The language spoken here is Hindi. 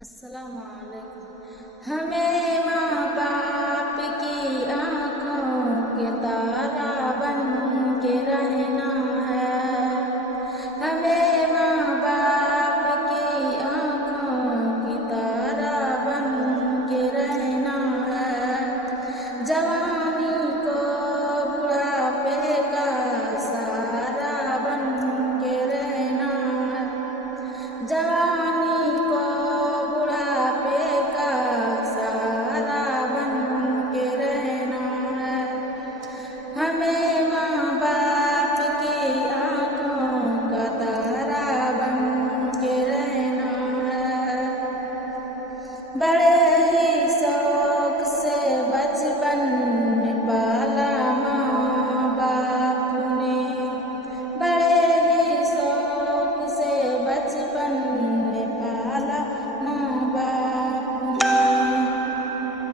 अस्सलामुअलैकुम। हमें माँ बाप की आँखों के तारा बन के रहना है। हमें माँ बाप की आँखों की तारा बन के रहना है। जवानी को बुढ़ापे का सहारा बन के रहना है। जवानी को बुढ़ापे का सहारा बन के रहना है। हमें माँ बाप की आँखों का तारा बन के रहना है। बड़े